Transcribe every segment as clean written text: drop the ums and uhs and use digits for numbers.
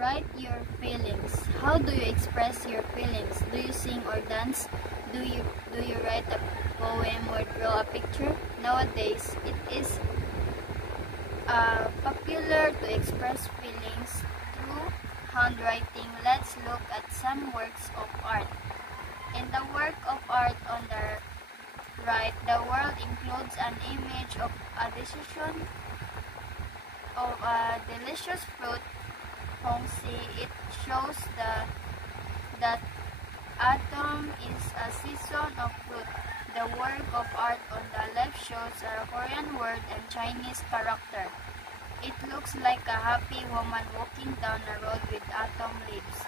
Write your feelings. How do you express your feelings? Do you sing or dance? Do you write a poem or draw a picture? Nowadays, it is popular to express feelings through handwriting. Let's look at some works of art. In the work of art on the right, the world includes an image of a decision of a delicious fruit. It shows that autumn is a season of fruit. The work of art on the left shows a Korean word and Chinese character. It looks like a happy woman walking down a road with autumn leaves.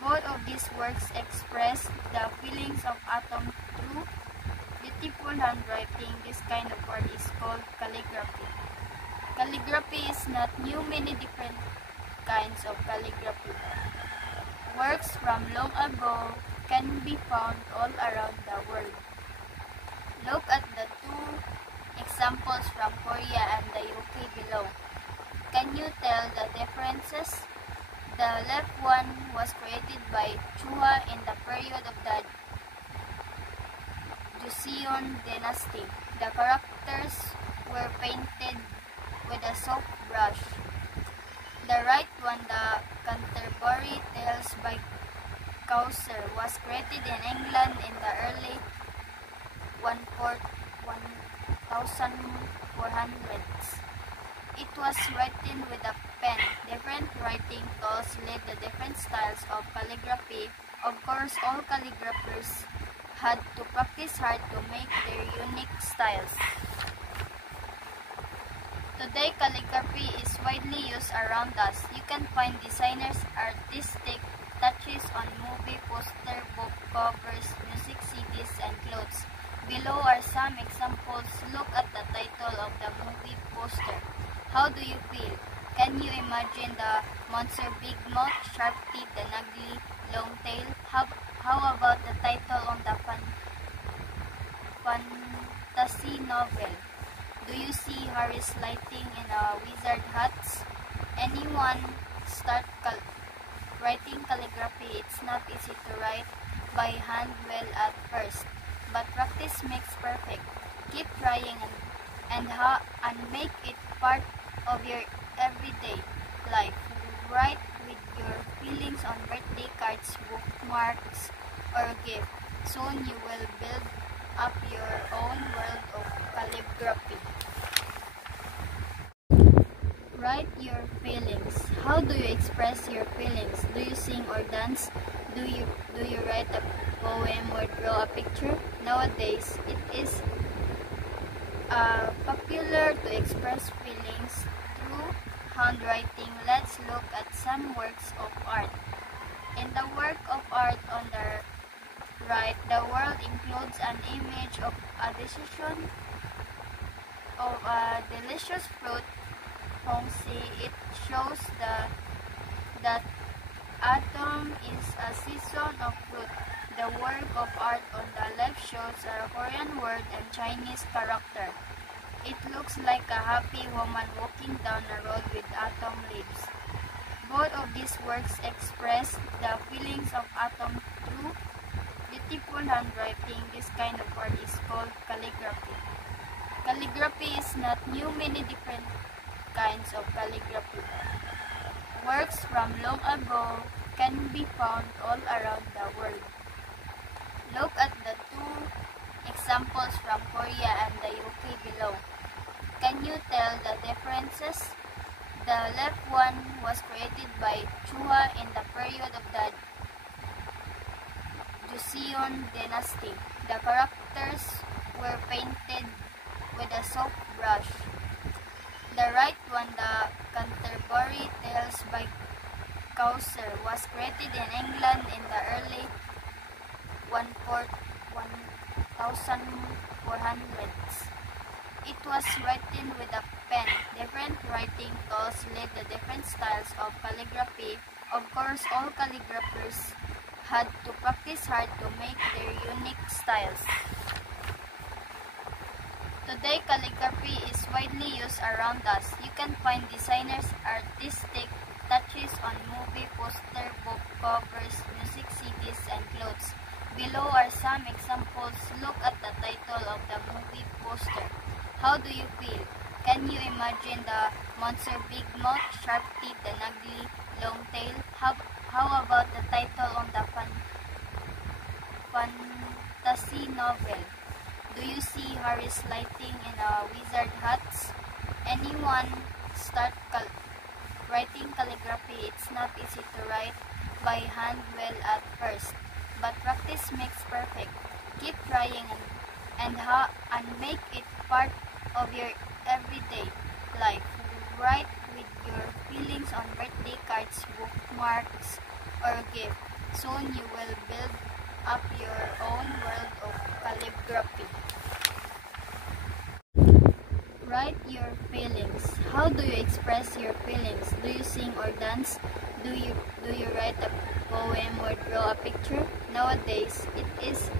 Both of these works express the feelings of autumn through beautiful handwriting. This kind of art is called calligraphy. Calligraphy is not new. Many different kinds of calligraphy. Works from long ago can be found all around the world. Look at the two examples from Korea and the UK below. Can you tell the differences? The left one was created by Chua in the period of the Joseon dynasty. The characters were painted with a soft brush. The right one, the Canterbury Tales by Chaucer, was created in England in the early 1400s. It was written with a pen. Different writing tools led to different styles of calligraphy. Of course, all calligraphers had to practice hard to make their unique styles. Today, calligraphy is widely used around us. You can find designers' artistic touches on movie poster, book covers, music CDs, and clothes. Below are some examples. Look at the title of the movie poster. How do you feel? Can you imagine the monster big mouth, sharp teeth, and ugly long tail? How about the title on the fantasy novel? Do you see Harry sliding in a wizard hat? Anyone start writing calligraphy? It's not easy to write by hand well at first, but practice makes perfect. Keep trying and make it part of your everyday life. Write with your feelings on birthday cards, bookmarks, or gift. Soon you will build up your own world of calligraphy. Write your feelings. How do you express your feelings? Do you sing or dance? Do you write a poem or draw a picture? Nowadays, it is popular to express feelings through handwriting. Let's look at some works of art. In the work of art on the right, the world includes an image of a decision of a delicious fruit. It shows that autumn is a season of fruit. The work of art on the left shows a Korean word and Chinese character. It looks like a happy woman walking down a road with autumn leaves. Both of these works express the feelings of autumn through beautiful handwriting. This kind of art is called calligraphy. Calligraphy is not new. Many different kinds of calligraphy. Works from long ago can be found all around the world. Look at the two examples from Korea and the UK below. Can you tell the differences? The left one was created by Chua in the period of the Joseon dynasty. The characters were painted with a soft brush. The right one, the Canterbury Tales by Chaucer, was created in England in the early 1400s. It was written with a pen. Different writing tools led to different styles of calligraphy. Of course, all calligraphers had to practice hard to make their unique styles. Today, calligraphy is widely used around us. You can find designers' artistic touches on movie movie poster, book covers, music CDs, and clothes. Below are some examples. Look at the title of the movie poster. How do you feel? Can you imagine the monster, big mouth, sharp teeth, and ugly long tail? How about the title on the fantasy novel? Do you see Harry sliding in a wizard hat? Anyone start writing calligraphy? It's not easy to write by hand well at first, but practice makes perfect. Keep trying and make it part of your everyday life. Write with your feelings on birthday cards, bookmarks, or gift. Soon you will build up your own world of calligraphy. Write your feelings. How do you express your feelings? Do you sing or dance? Do you write a poem or draw a picture? Nowadays, it is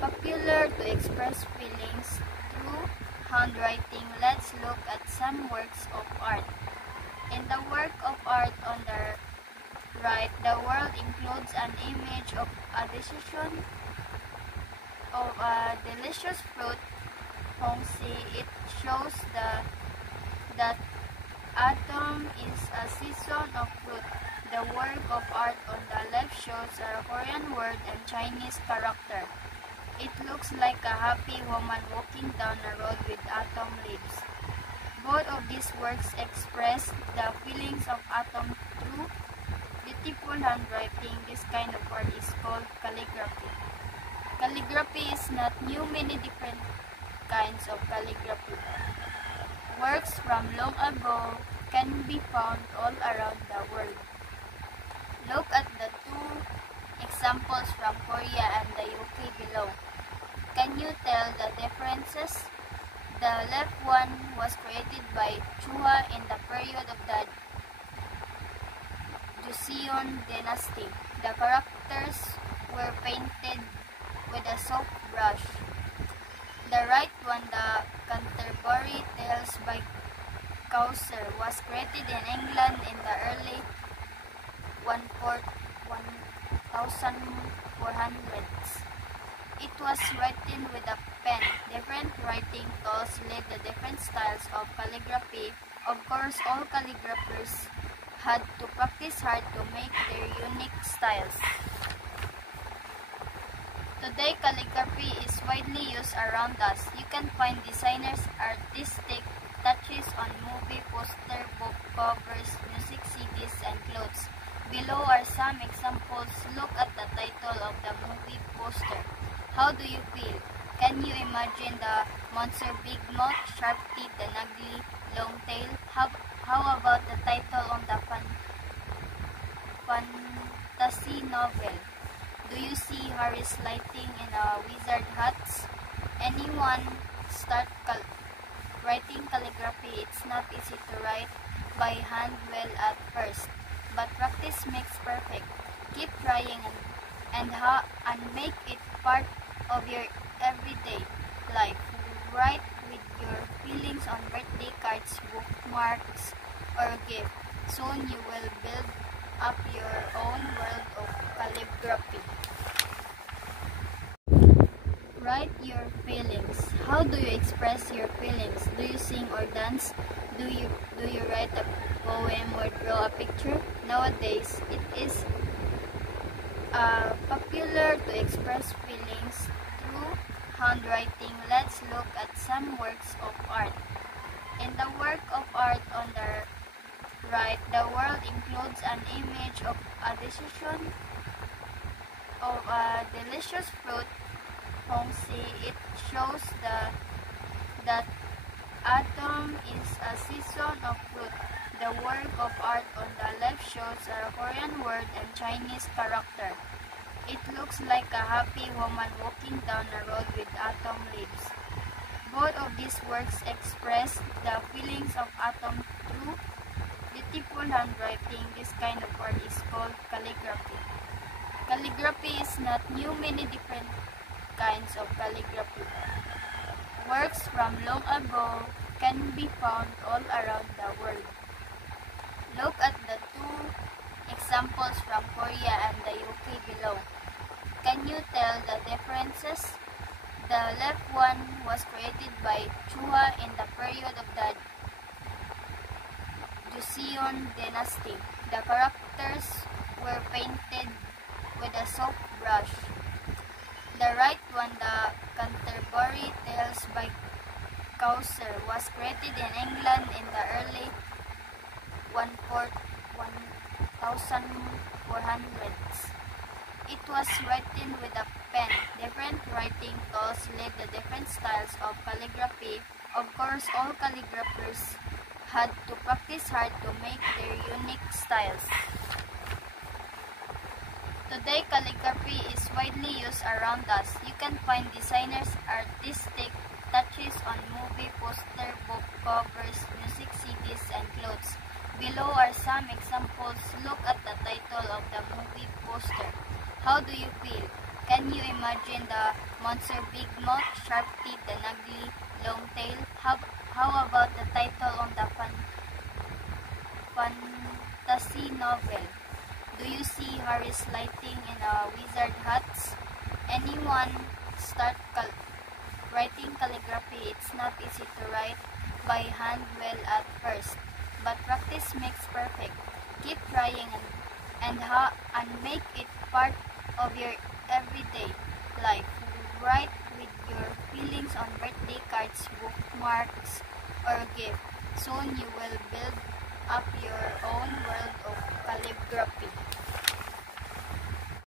popular to express feelings through handwriting. Let's look at some works of art. In the work of art on the right, the world includes an image of a decision of a delicious fruit. It shows that autumn is a season of fruit. The work of art on the left shows a Korean word and Chinese character. It looks like a happy woman walking down a road with autumn leaves. Both of these works express the feelings of autumn through beautiful handwriting. This kind of art is called calligraphy. Calligraphy is not new. Many different kinds of calligraphy. Works from long ago can be found all around the world. Look at the two examples from Korea and the UK below. Can you tell the differences? The left one was created by Chua in the period of the Joseon dynasty. The characters were painted with a soft brush. The right one, the Canterbury Tales by Chaucer, was created in England in the early 1400s. It was written with a pen. Different writing tools led to different styles of calligraphy. Of course, all calligraphers had to practice hard to make their unique styles. Today, calligraphy is widely used around us. You can find designers' artistic touches on movie poster, book covers, music CDs, and clothes. Below are some examples. Look at the title of the movie poster. How do you feel? Can you imagine the monster, big mouth, sharp teeth, and ugly long tail? How about the title on the fantasy novel? Do you see Harry sliding in a wizard hat? Anyone start writing calligraphy? It's not easy to write by hand well at first, but practice makes perfect. Keep trying and make it part of your everyday life. Write with your feelings on birthday cards, bookmarks, or gift. Soon you will build up your own world of calligraphy. Write your feelings. How do you express your feelings? Do you sing or dance? Do you write a poem or draw a picture? Nowadays, it is popular to express feelings through handwriting. Let's look at some works of art. In the work of art on the right, the world includes an image of a decision of a delicious fruit. It shows that autumn is a season of fruit. The work of art on the left shows a Korean word and Chinese character. It looks like a happy woman walking down a road with autumn leaves. Both of these works express the feelings of autumn through beautiful handwriting. This kind of art is called calligraphy. Calligraphy is not new. Many different kinds of calligraphy. Works from long ago can be found all around the world. Look at the two examples from Korea and the UK below. Can you tell the differences? The left one was created by Chua in the period of the Joseon dynasty. The characters were painted with a soft brush. The right one, the Canterbury Tales by Chaucer, was created in England in the early 1400s. It was written with a pen. Different writing tools led to different styles of calligraphy. Of course, all calligraphers had to practice hard to make their unique styles. Today, calligraphy is widely used around us. You can find designers' artistic touches on movie poster, book covers, music CDs, and clothes. Below are some examples. Look at the title of the movie poster. How do you feel? Can you imagine the monster Big Mouth, Sharp Teeth, and Ugly Long Tail? How about the title on the fantasy novel? Do you see Harry's lighting in a wizard hats? Anyone start writing calligraphy? It's not easy to write by hand well at first, but practice makes perfect. Keep trying and make it part of your everyday life. Write with your feelings on birthday cards, bookmarks, or gift. Soon you will build up your own world of calligraphy.